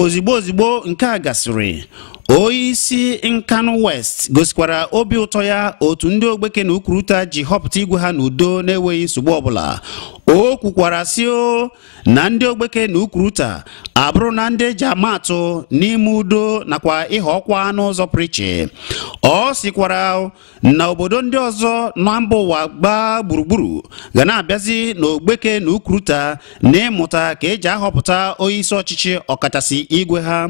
ozigbo nke a gasịrị Oisi Nkanu West gosikwara obi ụtọ ya otu ndị Ogbeke na Ukuruta ji họpụta igwe ha n'udo na-enweghị nsogbu ọbụla. O kwukwara sị na ndị Ogbeke na Ukuruta abụrụ na ndị eji amatụ n'ime udo nakwa ihe ọkwa n'ụzọ pụrụ iche. Ọ sịkwara na obodo ndị ọzọ na mba ụwa gbaa gburugburu ga na-abịazi na Ogbeke na Ukuruta n'ịmụta ka eji ahọpụta onyeisi ọchịchị ọkachasị igwe ha.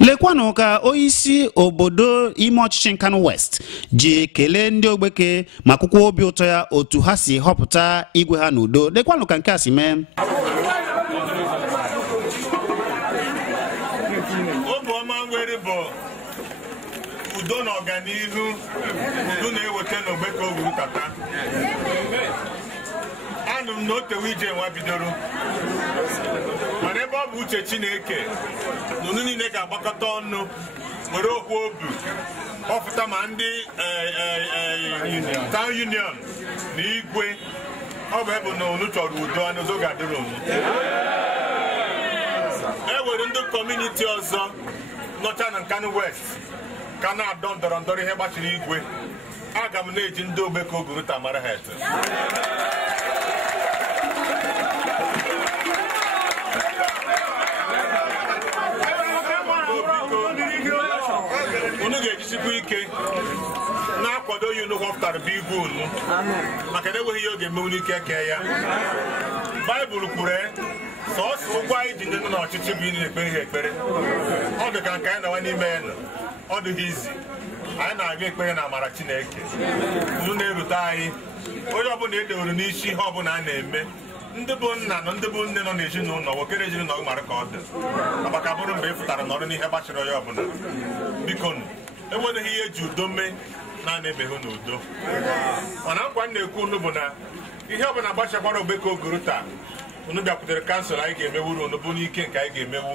Lekwanụ ka onyeisi obodo ime ọchịchị Nkanu West ji kelee ndị Ogbeke ma kwukwa obi ụtọ ya otu ha si họpụta igwe ha n'udo. Lekwanụ ka nke a si mee. Udo na ọganihu udo na-eweta n'Ogbeke Ukuruta. Anụ m na otewe ije nwa bidoro mana ebe ọ bụ uche Chineke na unu niile ga-agbakọta ọnụ were okwu obi ọfụta ma ndị town union na igwe ọ bụ ebe na unu chọrọ udo anụzọ ga-adịrị unu. E nwere ndị kọmuniti ọzọ nọcha na Nkanu West ka na-adọ ndọrọndọrọ ihe gbachiri igwe. Aga m na-eji ndị Ogbeke Ukuruta mara ha etu. Unu ga-ejisikwa ike na-akwado unu họpụtara bụ igwe unu maka na enweghị ihe oge emenwu n'ike kee ya. Baịbụl kwuru sọọsọ ụgwọ anyị ji ndị nọ n'ọchịchị bụ ị na-ekpere ha ekpere. Ọ dị ka nke anyị na-awa n'ime ya nọ. Ọ dịghị izi anyị na-aga ekpere na amara Chineke unu na-erute anyị onye ọbụla edewere n'isi ihe ọbụla a na-eme. Ndị bụ nna na ndị bụ nne nọ n'ezinụlọ nwokere ezinụlọ mara ka ọ dị maka bụrụ mgbe ị pụtara n'ọrụ n'ihe gbachiri onye ọbụla. Biko enweghị ihe eji udo mee na-emeghe n'udo. Mana nkwa m na-ekwu unu bụ na ihe ọbụla gbachakwara Ogbeke Ukuruta unu bịakwutere kansụl anyị ga-emewuru unu bụ n'ike nke anyị ga-emewu.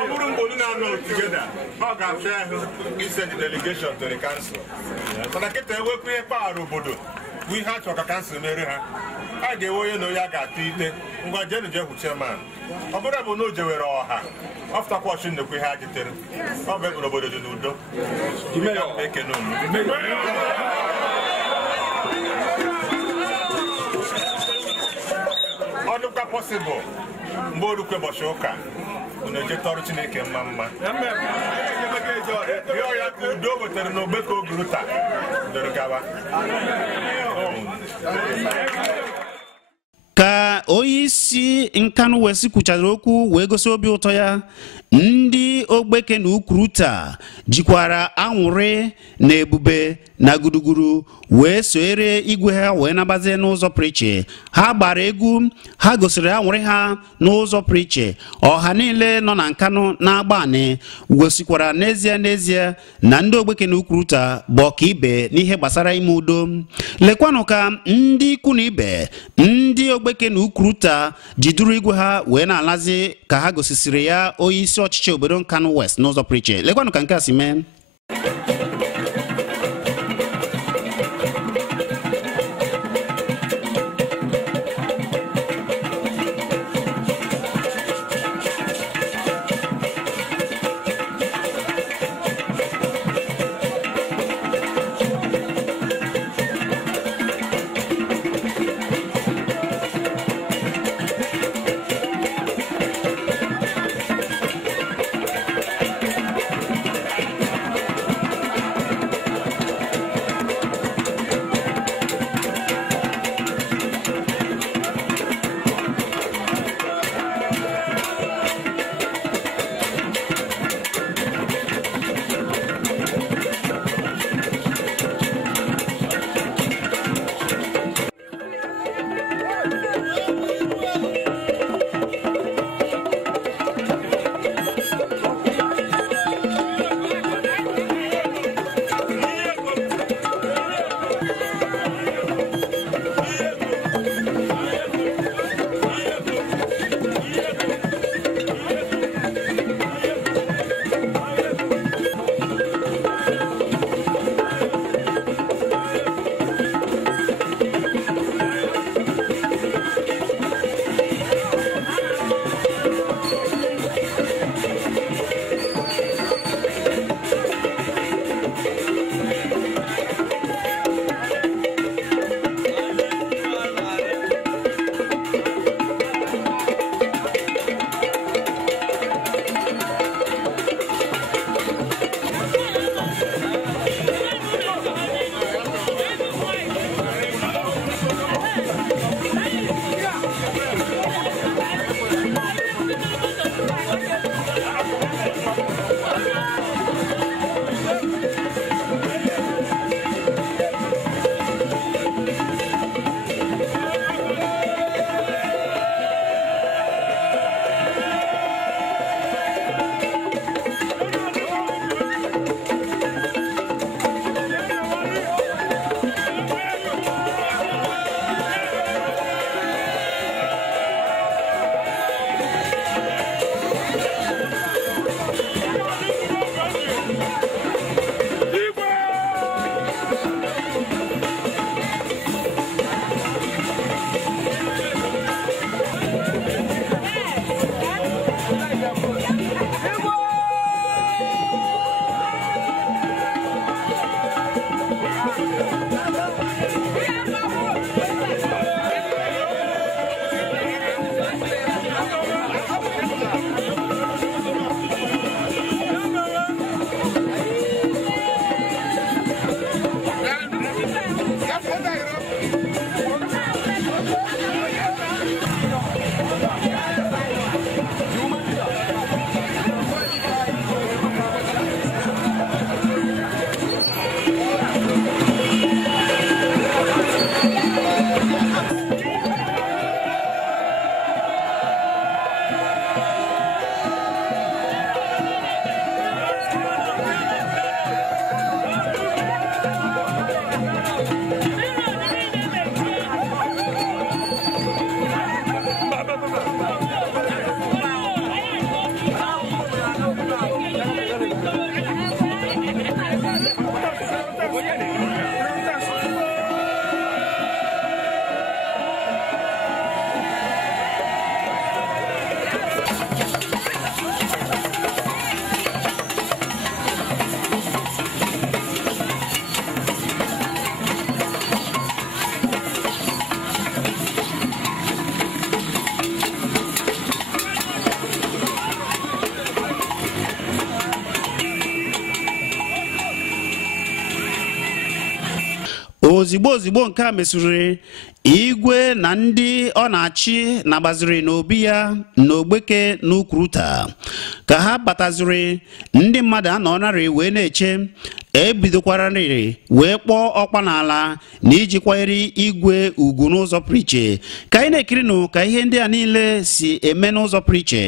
Ọ bụrụ mgbe unu na-anọ together ọ ga-afịa ahụ isend delegation to the council. Mana kịta ewepụ ihe mpaghara obodo bụ ihe a chọrọ ka kansụl mere ha. A ga-ewe onye na onye a ga-ata ikpe ngwa jenu je hụ chairman. Ọ bụrụ bụ na o jewere ọha ọfụtakwa ọchị nnekwu ihe a jitere ọ bụ ebe obodo dị n'udo. Ekene unu. Ọ dịkwa pọsịbụl mgbe orukwe ụbọchị ụka unu ejetọrụ Chineke mma mma rịọ ya ka udo wetara n'Ogbeke Ukuruta doro gawa. Ka onyeisi Nkanu West kwuchara okwu wee gosi obi ụtọ ya, ndị Ogbeke na Ukuruta jikwara anwụrị na ebube na guduguru wee soere igwe ha wee nabazie n'ụzọ pụrụ iche. Ha gbara egwu, ha gosiri anwụrị ha n'ụzọ pụrụ iche. Ọha niile nọ na Nkanu na Agbani gosikwara n'ezie na ndị Ogbeke na Ukuruta bụ ọka ibe n'ihe gbasara ime udo. Lekwanụ ka ndị ikwu na ibe ndị Ogbeke na Ukuruta jiduru igwe ha wee na-alazi ka ha gosisiri ya onyeisi ọchịchị obodo Nkanu West n'ụzọ pụrụ iche. Lekwanụ ka nke a si mee. ozigbo nke a mesịrị igwe na ndị ọ na-achị nagbaziri n'obi ya n'Ogbeke na Ukuruta ka ha bataziri ndị mmadụ anọnarị wee na-eche ebidokwararịrị wee kpọọ ọkpa n'ala na iji kwanyere igwe ugwu n'ụzọ pụrụ iche ka anyị na-ekirinụ ka ihe ndị a niile si eme n'ụzọ pụrụ iche.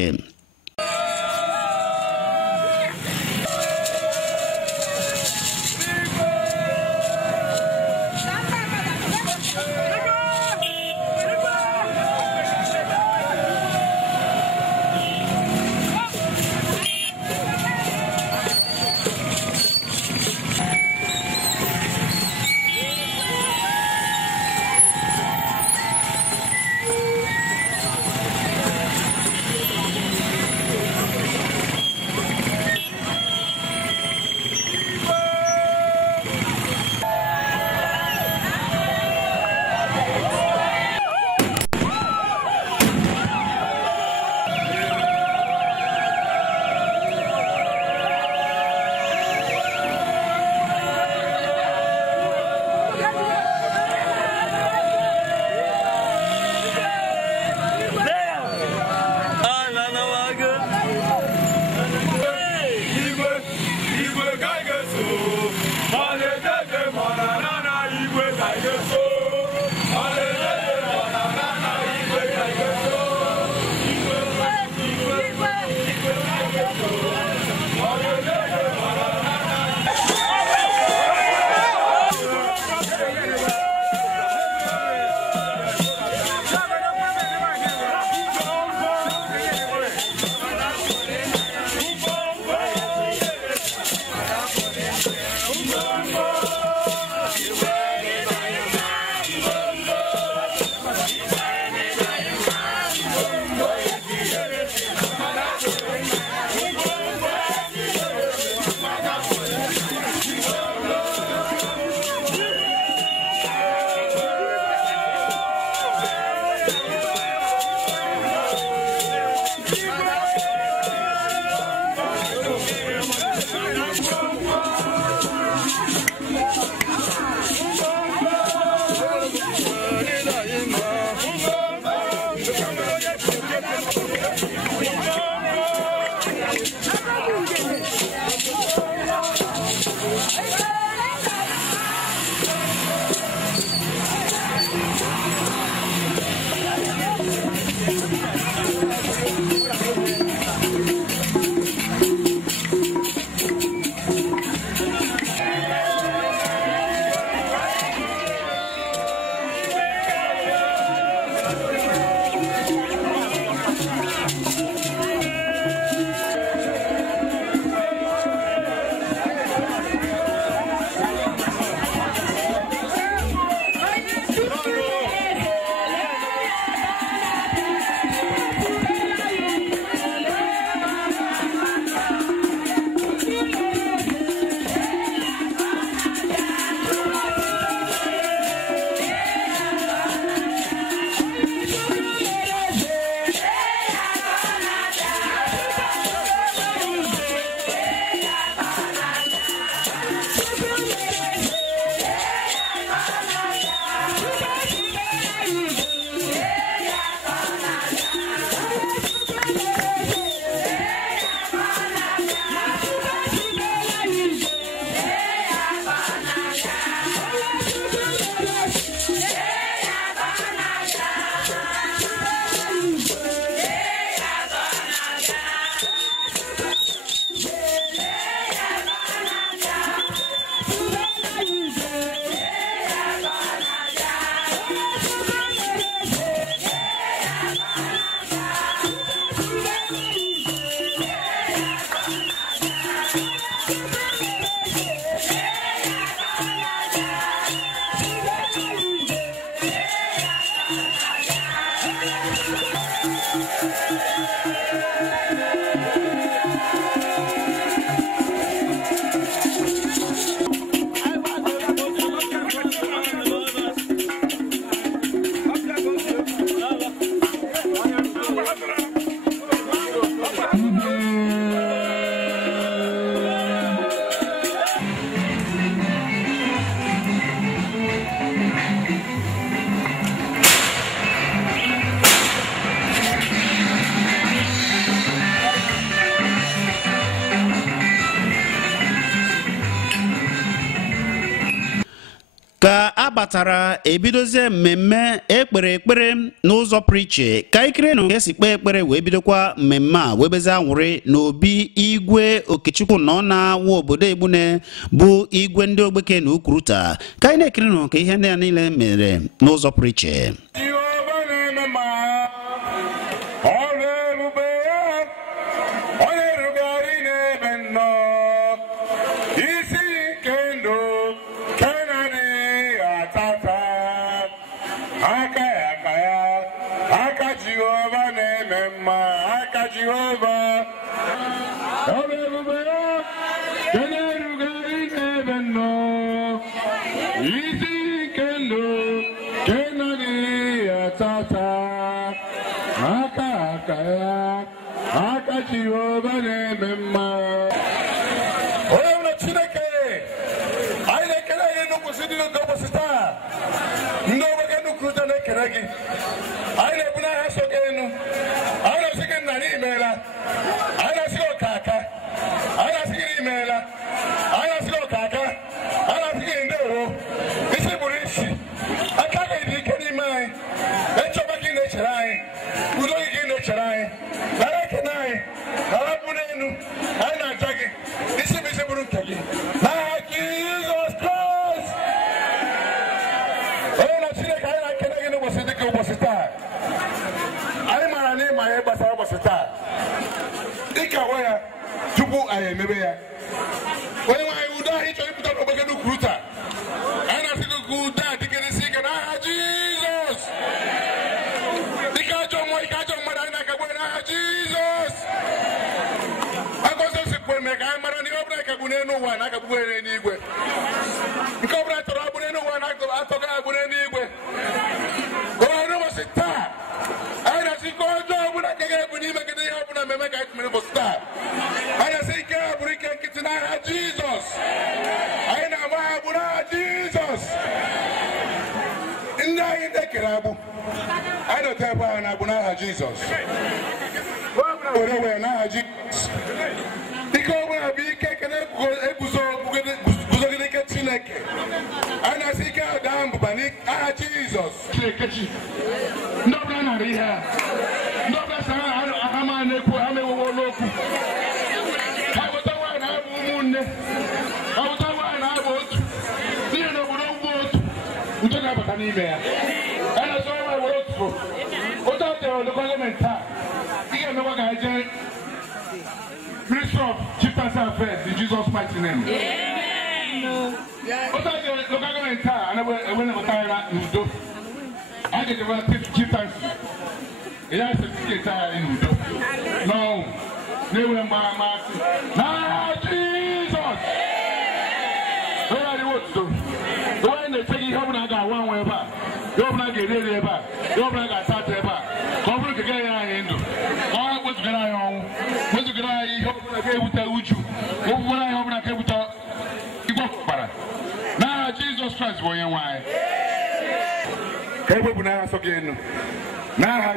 ka abatara ebidozie mmemme ekpere ekpere n'ụzọ priche ka ikire na esi kpee ekpere wee bidokwa mmemme a wee beze anwụrị n'obi igwe Okechukwu nọ na wa obodo Egbune bụ igwe ndị Ogbeke na Ukuruta ka anyị na-ekiri na ka ihe ndị a niile mere n'ụzọ priche.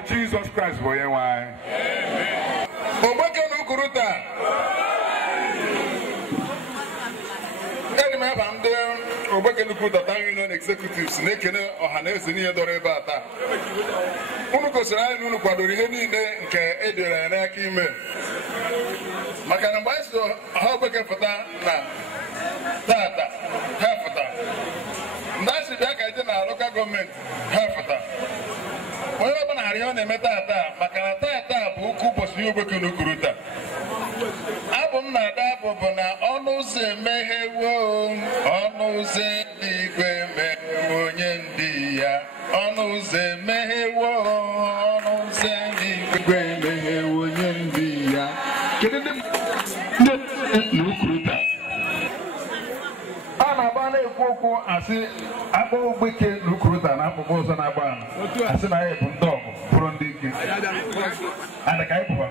Jesus Christ boy why Ogbeke na Ukuruta Eni ma bande Ogbeke na Ukuruta union executives na-ekene ọhaneze niile dọrọ ebe a taa unu gosiri anyị unu kwadoro ihe niile nke edere n'aka ime maka na mgbe anyị so ha Ogbeke pụta na tata ha pụta ndị asị bịa ka ije na local gọọmenti ha pụta onye ọbụla harị ọ na-eme tata maka na tata bụ ukwu ụbọchị Ogbeke na Ukuruta abụ m na-ada abụ bụ na ọnụ ụzọ emeghewo ọnụ ụzọ eluigwe emeghewo onye ndị ya ọnụ ụzọ emeghewo ọnụ ụzọ eluigwe emeghewo onye ndị ya kedu ndị na Ukuruta a na-agba na-ekwu okwu asị akpọ Ogbeke na Ukuruta na akpụkpọ ọzọ na-agba asị na ya bụ ndị ọgụ bụrụ ndị ike adịka ịbụwa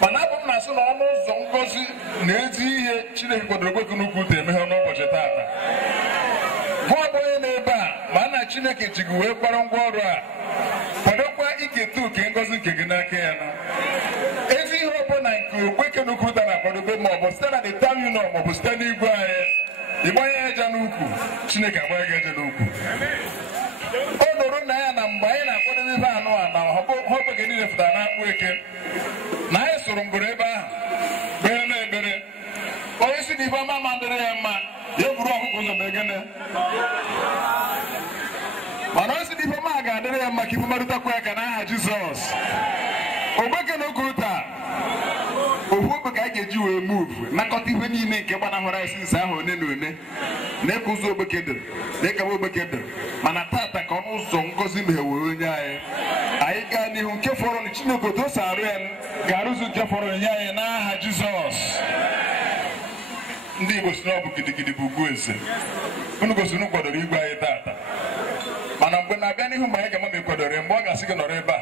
mana abụ m na-asị na ọnụ ụzọ ngozi na-ezi ihe Chineke kwadoro Ogbeke na Ukuruta emeghe n'ụbọchị tata hụ ọbụ onye n'ebe a ma na Chineke ji gị wee kpọrọ ngwa ọrụ a kwadokwa iketa oke ngozi nke gị n'aka ya na ezi ihe ọbụla nke Ogbeke na Ukuruta na-akwadobe ma ọ bụ site na the town union ma ọ bụ site n'igwe anyị ịgbanye eje n'ukwu Chineke agbanye gị eje n'ukwu. O doro nna ya na mgbe anyị na-akwadobe ife anụ a na Ogbeke niile fụtara na Akpụeke na anyị sụrụ ngwere ebe ahụ kpere na ekpere onye si na ife ọma ma dịrị ya mma ya buru ọkụkọ ụzọ ma egene mana onye si na ife ọma ga-adịrị ya mma ka ife marụtakwa ya ka n'aha Jizọs. Ogbeke na Ukuruta ofu Ogbeke a ga-eji wee move nakọta ife niile nke gbanahụrụ anyị sinsi ahụ one na one na-eke ụzọ Ogbeke dịrị na-ekebe Ogbeke dịrị mana tata ka ọnụ ụzọ ngozi meghewe onye anyị gaa n'ihu nke fọrọ na Chineke otu o si arụ ya ga-arụzu nke fọrọ nye anyị n'aha Jizọs. Ndị Igbo si na ọ bụ gidigidi bụ ugwu eze unu gosiri unu kwadoro igwe anyị tata mana mgbe na-abịa n'ihu mgbe anyị ga-ama ma ịkwadoro mgbe ọ ga-asị gị nọrọ ebe a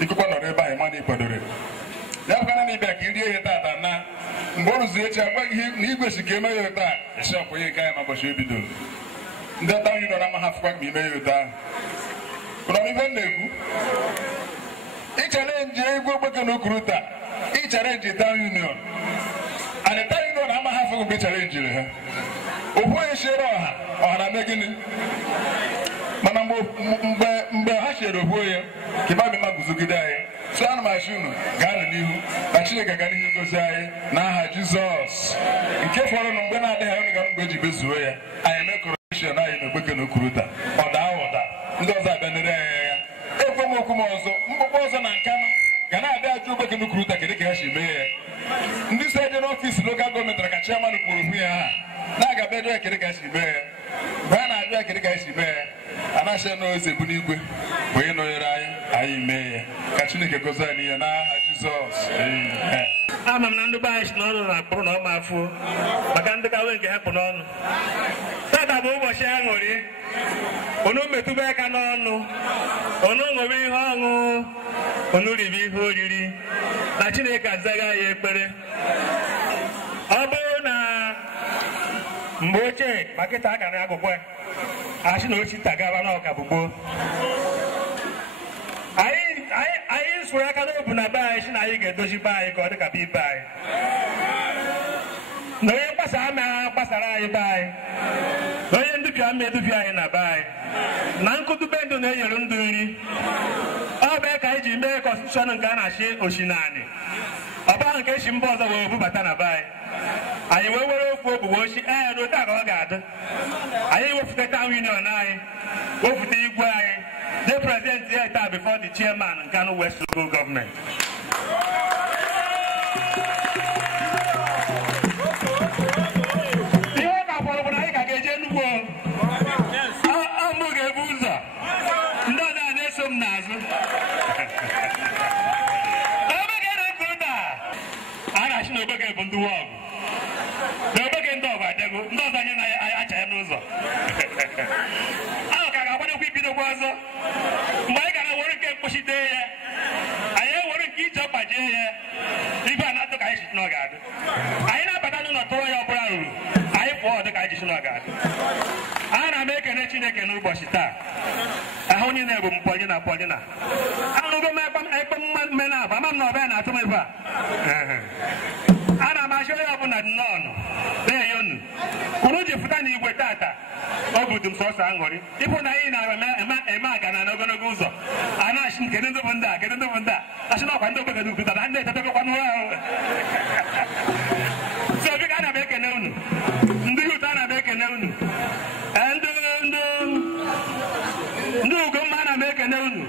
ikekwa nọrọ ebe anyị ma na ịkwadoro ya bụkana na ịbịa ka i rie ya tata na mgbe ọ rụziri echi agwaghị ihe na igwe si ka eme ya ụta esi ọkwa ihe nke anyị n'ụbọchị ebido ndị ọta anyị nọ na ama ha fụkwa ma ime ya ụta ahụ ụnọ ife m na-ekwu ịchalenji egwu Ogbeke na Ukuruta ịchalenji town union and the town union ama ha fụkwa mgbe ịchalenjiri ha okwu onye chere ọha na megịnị mana mgbe ha chere okwu onye ka ịbabịa guzogide anyị so ana m achị unu gaa n'ihu na Chineke ga n'ihu gozi anyị n'aha Jizọs. Nke fọrọ na mgbe na-adịghị anya ga mgbe eji bezuo ya anyị eme koreshọn anyị na Ogbeke na Ukuruta ọ daa ụda ndị ọzọ abịa nere anyị ya ekwe m okwu m ọzọ mkpụkpọ ọzọ na Nkanu ga na-abịa ajụ Ogbeke na Ukuruta kedu ka ha si mee ya. Ndị so eje n'ọfisi lokal gọọmenti ka chairman kwuru okwu ya ha na-aga bedo ya kedu ka ha si mee ya mgbe a na-abịa kedu ka ha si mee ya anaghị na eze bụ n'igwe bụ onye nọnyere anyị mee ya ka Chineke gozie anyị ya n'aha Jizọs. Ama m na ndị be anyị si n'ọnụ na-akpụrụ na ọma afọ maka ndị ka nwee nke ha kpụ n'ọnụ. Tata bụ ụbọchị aṅụrị unu metụba aka n'ọnụ unu ṅụrụ ihe ọṅụ unu ribe ihe oriri na Chineke azaghị anyị ekpere. Ọ bụrụ na mgbe ochie makịta aka na agụgụ asị na ochi tagaba n'ọka bụ gboo anyị sụrụ aka n'obu na be anyị si na anyị ga-edozi be anyị ka ọ dị ka be ibe anyị na onye mgbasa ama gbasara anyị be anyị na onye ndupịa ama edupịa anyị na be anyị na nkụdube ndụ na-enyere ndụ nri. Ọ bụ ka anyị ji mee kọnstitushọn nke a na-achị oshinani ọ bụghị nke esi mba ọzọ wee bubata na be anyị wee were ofu obuwe ochi n'otu a ka ọ ga-adị. Anyị wefute town union anyị wefute igwe anyị de prezidenti ya taa before the chairman Nkanu West Local Government. Ihe ọ ga-afọrọ bụ na anyị ka ga-eje Enugu ọmụ ga-ebu ụzọ ndị ọzọ a na-eso m n'azụ. Ogbeke na Ukuruta a na-achị na Ogbeke bụ ndị wọgụ na Ogbeke ndị ọgụ adego ndị ọzọ anyị na-acha ya n'ụzọ ahụ ka ga-agwadokwa ibidokwa ọzọ mgbe anyị gara were nke mkpochite ya anyị ewere nke ije ọgbajie ya ibe a na-atụ ka anyị si n'ọ ga-adị. Anyị na-abata n'ụlọ tụọ ya ọbụla ruru anyị pụọ ọdụ ka anyị ji si n'ọ ga-adị. Ana m ekene Chineke n'ụbọchị taa ahụ niile bụ mpọnyina pọnyina anụgo m ekpe mmena abụ ama m na ọbịa na-atụ m ebe a ana m achọ onye ọbụla dị n'ọnụ na-eyonu unu ji fụta na igwe tata ọ bụ dum sọsọ aṅụrị ịbụ na anyị na-eme agana n'ogologo ụzọ a na-achị kedu ndị bụ ndị a kedu ndị bụ ndị a achị na ọkwa ndị Ogbeke na Ukuruta na ndị etetebekwa n'ụra ahụ. So biko ana m ekene unu ndị ụtọ ana m ekene unu ndị Ugomma ana m ekene unu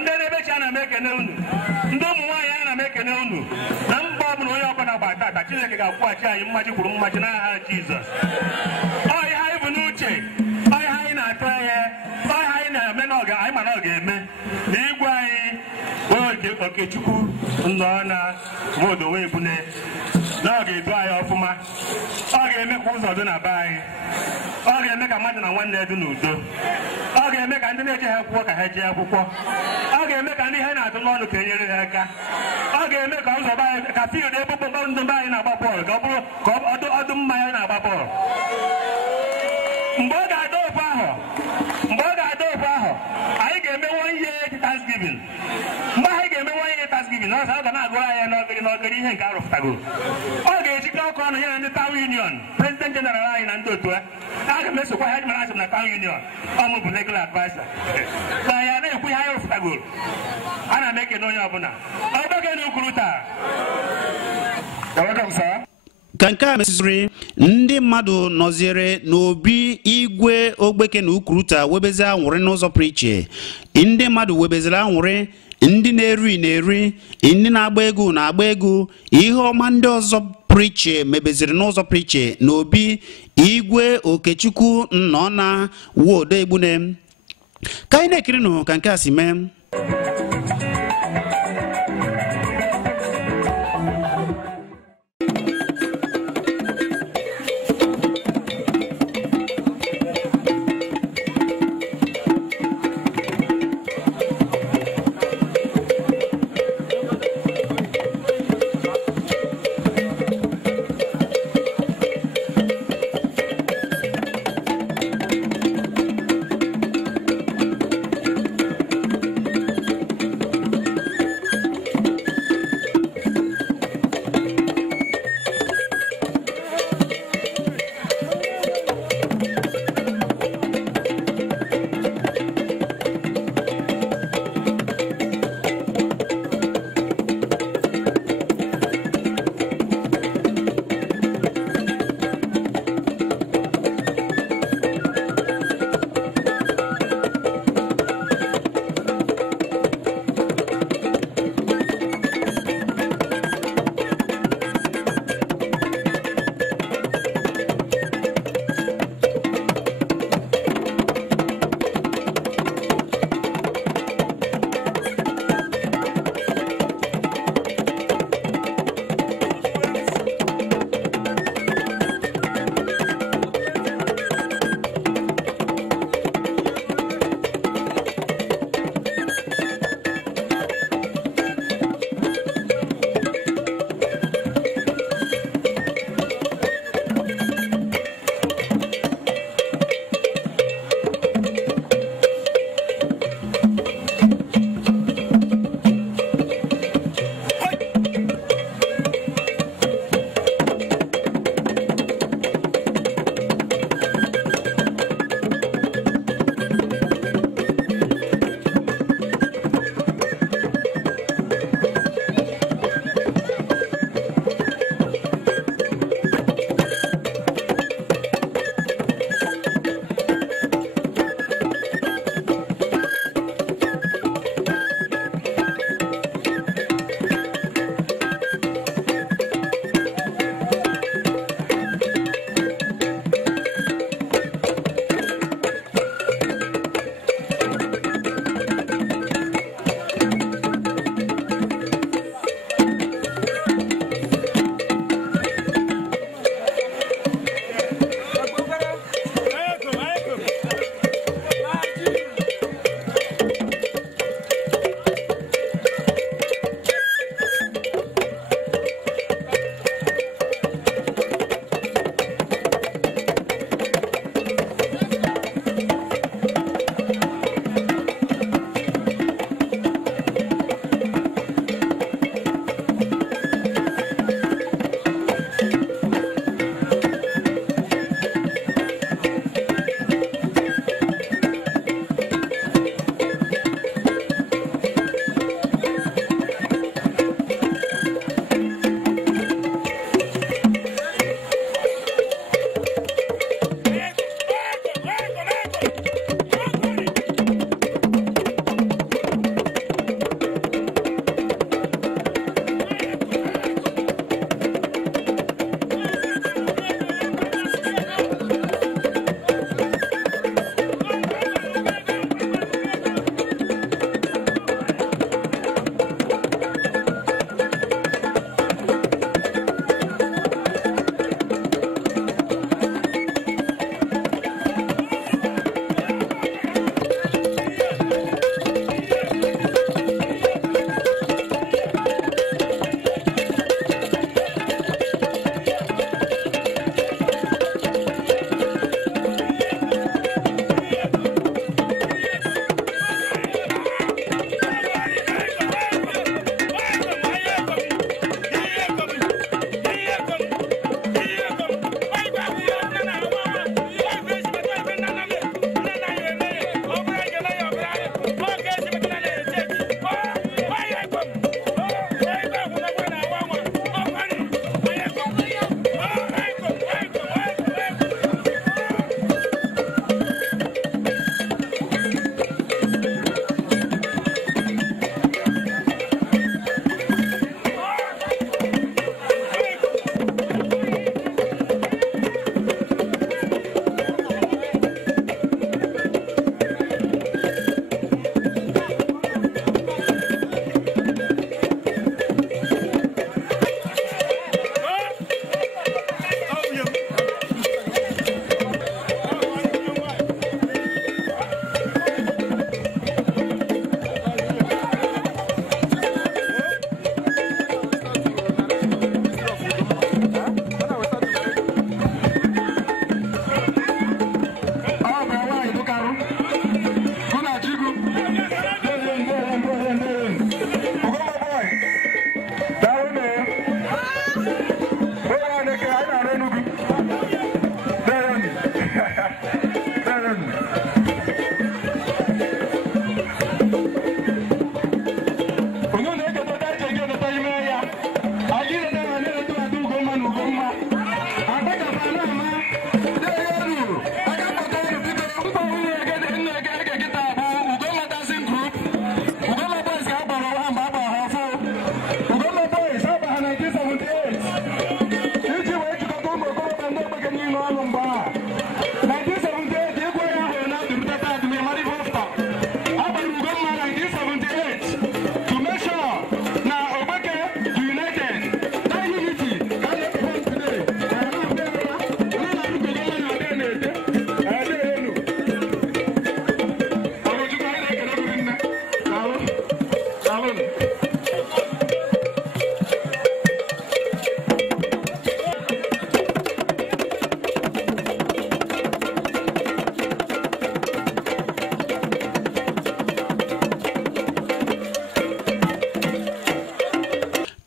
ndị Enebechi ana m ekene unu ndị ụmụ nwaanyị ana m ekene unu na mgbe ọ bụla onye ọbụla gba tata Chineke ga-akwụghachi anyị mmaji kwuru mmaji n'aha Jizọs. Ọhịa anyị bụ n'uche ọhịa anyị na-atụ ihe ọhịa anyị na-eme anyị ma na ọ ga-eme na igwe anyị wee Okechukwu nọ na obodo wee bune na ọ ga-edu anyị ọfụma. Ọ ga-eme ka ụzọ dị na be anyị. Ọ ga-eme ka mmadụ na nwanne dị n'udo. Ọ ga-eme ka ndị na-eje akwụkwọ ka ha jee akwụkwọ. Ọ ga-eme ka ndị ihe na-atụ n'ọnụ ka enyere ha aka. Ọ ga-eme ka ụzọ be anyị ka field ebe ndị be anyị na-agba bọọlụ ka ọ bụrụ ka ọdụ mmanya na-agba bọọlụ. Mgbe ọ ga-ada ofu ahụ anyị ga-eme one year Thanksgiving. Mgbe anyị ga-eme one year Thanksgiving ọ ga na-agụrụ anyị n'ogiri ihe nke arụpụtago ọ ga-ejikọ ọkụ ọnụ ya na ndị Town Union President General anyị na ndị otu a aga m esokwa ha mara asị na Town Union ọmụ bụ legal advisor ka ya na-ekwu ihe anyị rụpụtago ana m ekene onye ọbụla Ogbeke na Ukuruta ka nke a mesịrị ndị mmadụ nọziere n'obi igwe Ogbeke na Ukuruta webezi anwụrị n'ụzọ pụrụ iche ndị mmadụ webeziri anwụrị ndị na-eri ndị na-agba egwu na-agba egwu ihe ọma ndị ọzọ pụrụ iche mebeziri n'ụzọ pụrụ iche n'obi igwe Okechukwu nọ na Wodo Egbune ka anyị na-ekiri nụ ka nke a si mee.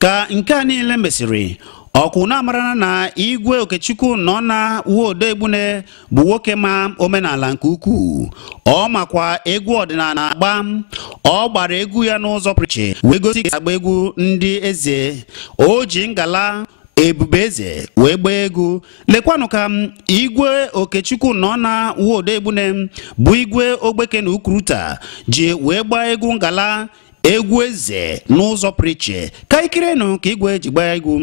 ka nke a niile mesịrị ọkụ na-amara na Igwe Okechukwu nọ na Wodo Egbune bụ nwoke ma omenala nke ukwuu. Ọ makwa egwu ọdịnala agba. Ọ gbara egwu ya n'ụzọ pụrụ iche wee gosi agba egwu ndị eze. O ji ngala ebube eze wee gbaa egwu. Lekwanụ ka Igwe Okechukwu nọ na Wodo Egbune bụ Igwe Ogbeke na Ukuruta ji wee gbaa egwu ngala egwu eze n'ụzọ pụrụ iche. Ka ikirenụ ka Igwe ji gbaa egwu.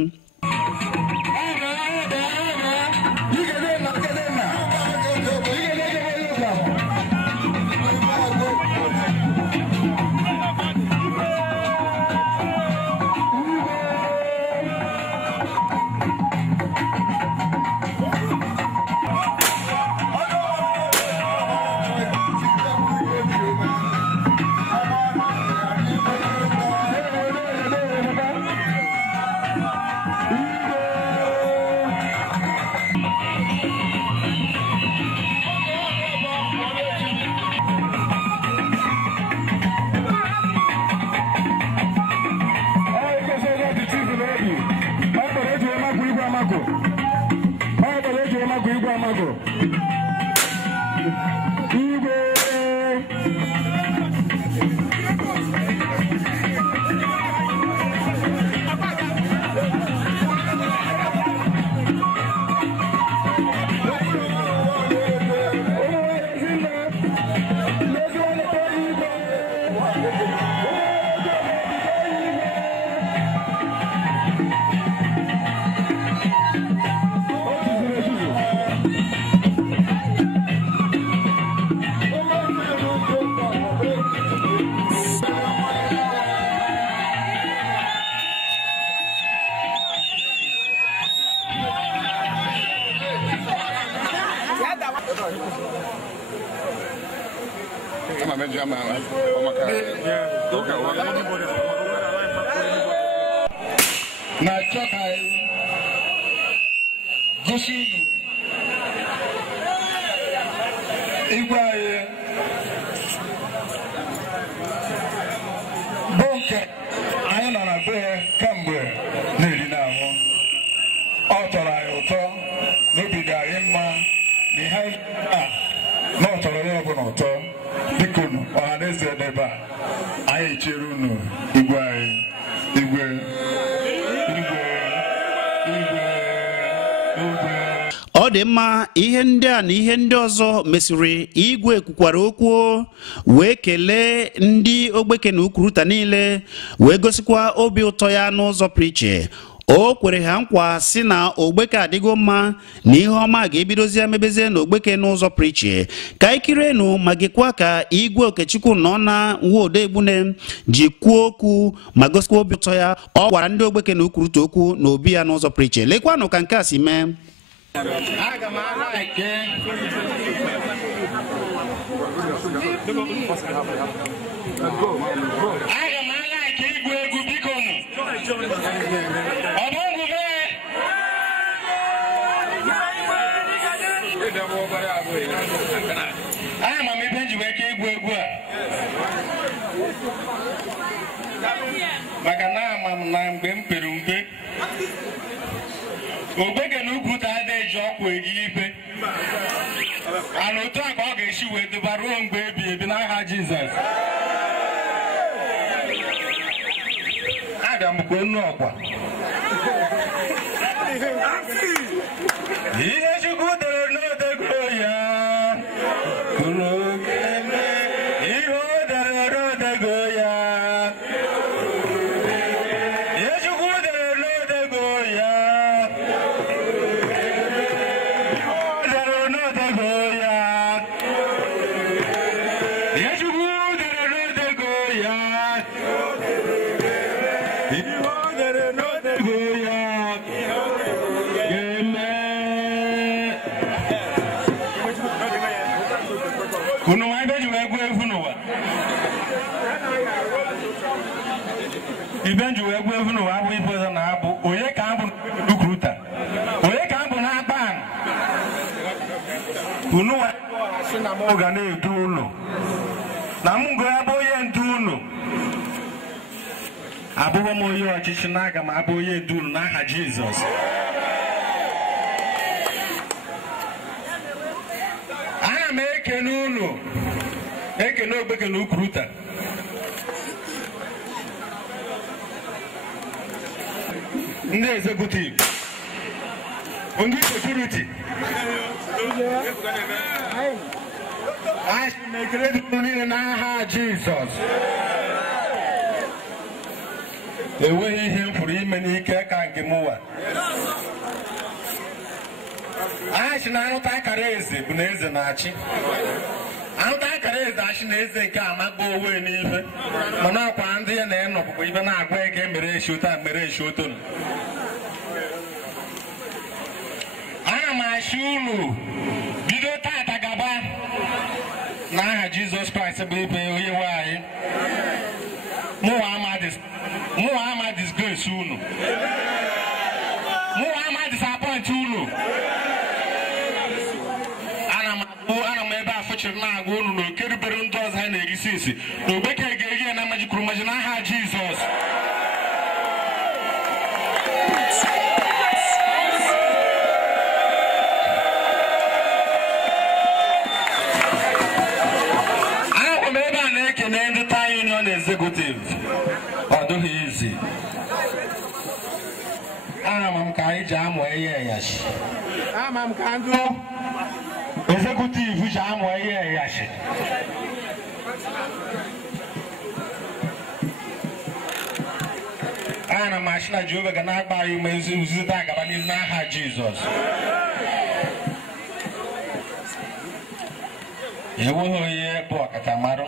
na chokai gosi Igwe bonke anyị nọ na be kamgbe na-eri na ahụ ọ tọrọ anyị ụtọ n'obi dị anyị mma na ihe na ọ tọrọ ya ọbụla ụtọ biko ọha na eze n'ebe a anyị chere unu Igwe anyị Igwe ọ dị mma ihe ndị a na ihe ndị ọzọ mesịrị Igwe kwukwara okwu wee kelee ndị Ogbeke na Ukuruta niile wee gosikwa obi ụtọ ya n'ụzọ pụrụ iche. O kwere ha nkwa si na Ogbeke adịgo mma na ihe ọma ga-ebidozi emebezie na Ogbeke n'ụzọ pụrụ iche. Ka ikirenu ma gekwa ka Igwe Okechukwu nọ na Wodo Egbune ji kwuo okwu ma gosikwa obi ụtọ ya. Ọ gwara ndị Ogbeke na Ukuruta okwu na obi ya n'ụzọ pụrụ iche. Lekwanụ ka nke a si mee. Aga m alaike igwu egwu biko nụ ọbọngụbe aha ma m ebe nji wee ke igwu egwu a maka na ama m na mgbe m pere mpe Ogbeke na Ukuruta adịghị eji ọkwa egi ife ana otu a ka ọ ga-esi wee dụba ruo mgbe ebi ebi n'aha Jizọs. Aga m kwe nnu ọkwa ihe Chukwu dere n'odego ya kụrụ okene ihe o dere n'odego ya ihe Chukwu dere n'odego ya Ibenju egwu evu n'ụwa abụ ife ọzọ na-abụ onye ka abụ Ukuruta onye ka abụ na Agbani unu si na m ga na-edu ụlọ na m ngo ya bụ onye ndu ụlọ abụghị m onye ọchịchị na aga m abụ onye ndu n'aha Jizọs. Ana m ekene unu, ekene Ogbeke na Ukuruta. Ndị executive, ndị security, anyị na-ekele unu niile n'aha Jizọs. Enweghị ihe m pụrụ ime n'ike ka nke m ụwa. Anyị si na anụta akara eze bụ na eze na-achị. Anụta akara eze achị na eze nke amagba onwe n'ife, mana ọkwa ndị ya na-enọpụkwa ibe na-agwa eke mere echi ụta mere echi ụtọ. Ana m achị unu bido tata gaba n'aha Jizọs Kraịst bụ ibe onye nwe anyị. Mụwa ama disgrace unu. Mụwa ama disappoint unu. Ana m ebe afọ chiri na-agwa unu na okerubere ndị ọzọ ha na-erisi isi na Ogbeke ga-eri ya na majikwuru maji n'aha Jizọs. Ana m ebe a na-ekene ndị Town Union Executive. Ọ dịghị izi. Ana m ka anyị ji amụ ihe yashi. Ama m ka ndị executive ji amụ ihe yashi. Ana m achị na Jehova ga na-agba anyị ume uzite agaba n'ihu n'aha Jizọs. Enweghị onye bụ ọkachamara.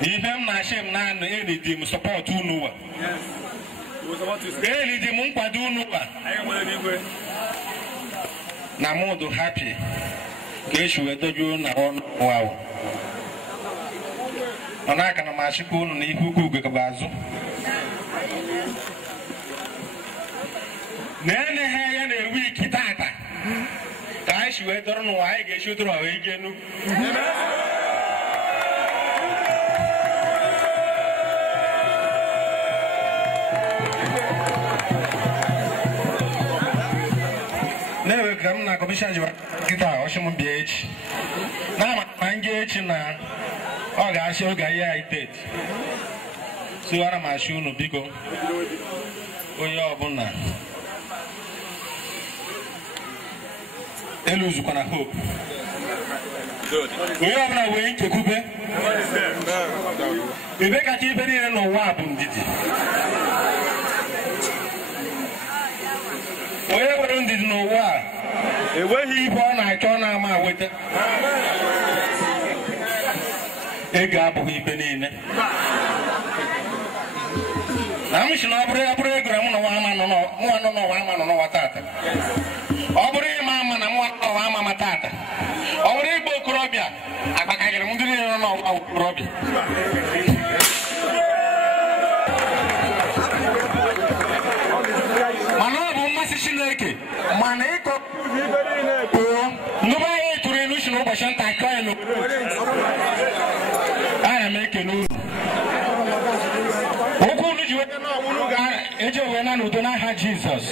Ife m na-achị m na-anụ elidi m sọpọtụ unu ụwa. Elidi m nkwado unu ụwa. Na mụdụ happy ka esi wee dojuo na ọnụ ụwa. Ọ na-aka na m achịkwa unu na ihe ukwu ugegbe azụ. Na-ene ha ya na-ewu iki tata ka anyị si wee dọrọ n'ụwa anyị ga-esi ụtụrụ ahụ ike Enugu. Na-ewe ka m na kọmishọn ji nkịta ọchịm bịa echi na-amata ndị echi na ọ ga-achị oge ihe anyị teti. So ana m achị unu biko onye ọbụla eluzukwana hope. Onye ọbụla wee nchekwube. Ebe kacha ibe niile n'ụwa bụ ndidi. Onye nwere ndidi n'ụwa a enweghị ibe ọ na-achọ na-ama weta. Ego abụghị ibe niile. Na m si na ọ bụrụ ego na mụ na nwa ama nọ n'ụwa tata. Ọ bụrụ ịma ama na mụ nwa ama tata. Ọ bụrụ ịgba okorobịa agbakagịrị m ndị niile nọ n'ụwa okorobịa. Mana ọ bụ mmasị Chineke mana ịkọ ndụba anyị tụrụ ilu si n'ụbọchị nta akọ ya ana m ekene unu. Okwu unu ji weta n'ọnwụrụ ga-eje wee na n'udo n'aha Jizọs.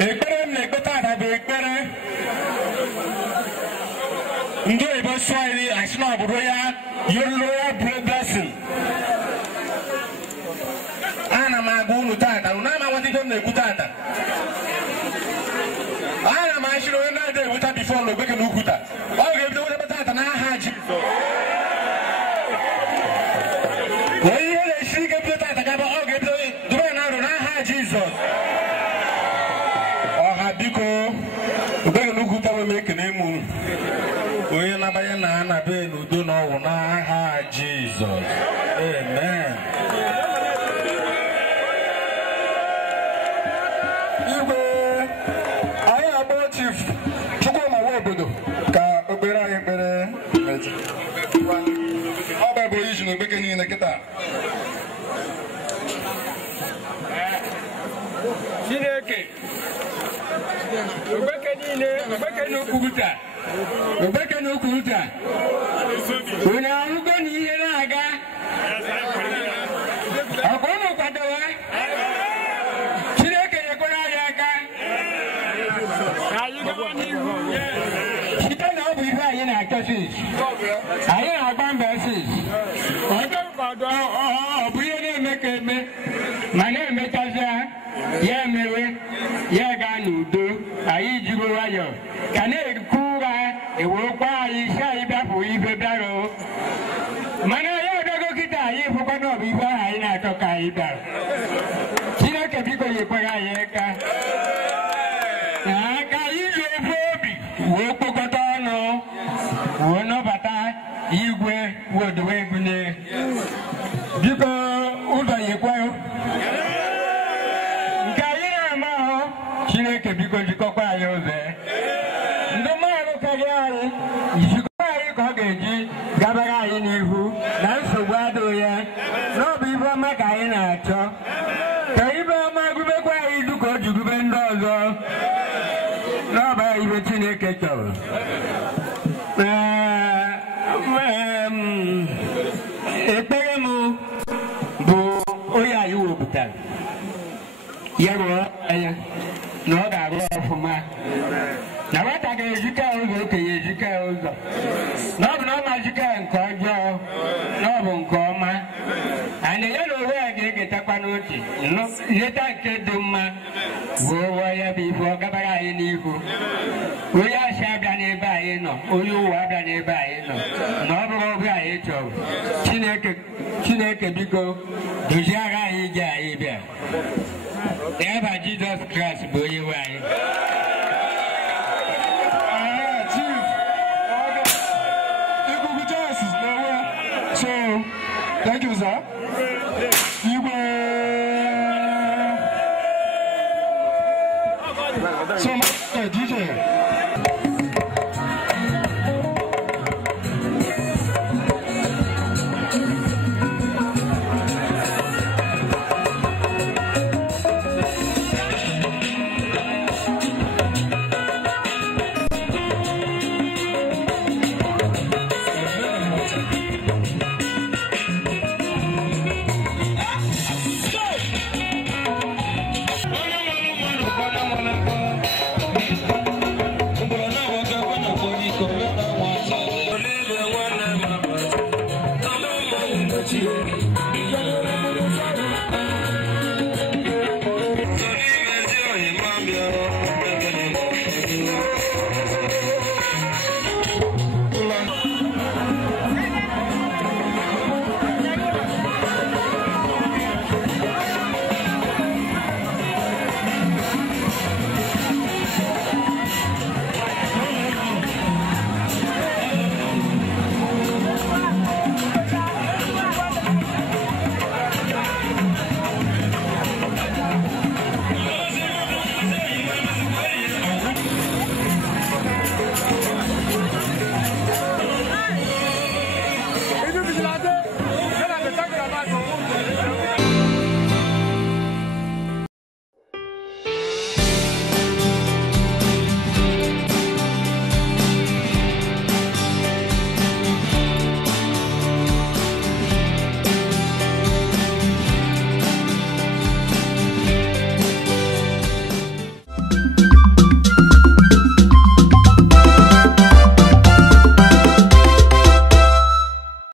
Ekpere m na-ekpe tata bụ ekpere ndị oyibo sụọ iri asị na ọ bụ royal blessing. Ana m agwa unu tata unu ama nwata ife m na-ekwu tata. Ana m achịrị onye na-ada eweta bifo na Ogbeke na Ukuruta. Ọ ga-ebido weta tata n'aha Jizọs. Onye ihe na-esiri ike bido tata gaba ọ ga-ebido dobe na arụ n'aha Jizọs. Ọha biko Ogbeke na Ukuruta wee mee ekene m unu. Onye nabanye na anabe n'udo na ọnwụ n'aha Jizọs. Amen. Igwe anyị na-akpọ Chief Chukwuma nwa obodo ka o kpere anyị ekpere meji. Ọ bụ iji na Ogbeke niile kịta. Chineke Ogbeke niile Ogbeke na Ukuruta Ogbeke na Ukuruta unu ahụgo na ihe na-aga ọkwa unu kwadowe Chineke nyekwara anyị aka site na ọ bụ ife anyị na-achọ sis anyị na-agba mba sis ọ bụ ihe na-eme ka eme ma na-emechazịa ya emewe ya gaa n'udo anyị jiri nwayọọ ka na-ekwu ụra ewerekwa anyị isi anyị bịapụ ife bịara mana ya ọdọgo kịta anyị fụkwa na ọ bụ ife ahụ anyị na-achọ ka anyị bịara Chineke biko nyekwara anyị aka ka anyị ji ofe obi wee kpokọta ọnụ wee nọbata igwe wodowe egwunye biko ụzọ nyekwa nke anyị na-ama ahụ Chineke biko jikọkwa anyị ụzọ ndị mmadụ karịa anyị jikọkwa anyị ka ọ ga-eji gabara anyị n'ihu na nsogbu adịghị ya na ọ bụ ife ọma ka anyị na-achọ ka ibe ọma gubekwa anyị du ka o ji gube ndị ọzọ n'ọba ibe Chineke chọrọ ekpere m bụ onye anyị wepụtara ya rụọ anya na ọ ga-arụ ọfụma na nwata ga-ejike ụzọ okenye ejike ụzọ na ọ bụ na ọ majike nke ọjọọ na ọ bụ nke ọma ana ya na onwe ya ga-egetakwa n'oche leta nke dị mma wụọ ya bụ ife ọ gabara anyị n'ihu onye asị abịa n'ebe anyị nọ onye ụwa abịa n'ebe anyị nọ na ọ bụrụ ọbụ anyị chọrọ Chineke biko doziara anyị ije anyị bịa ebe Jizọs Kraịst bụ onye nwe anyị So, thank you, sir. So, DJ.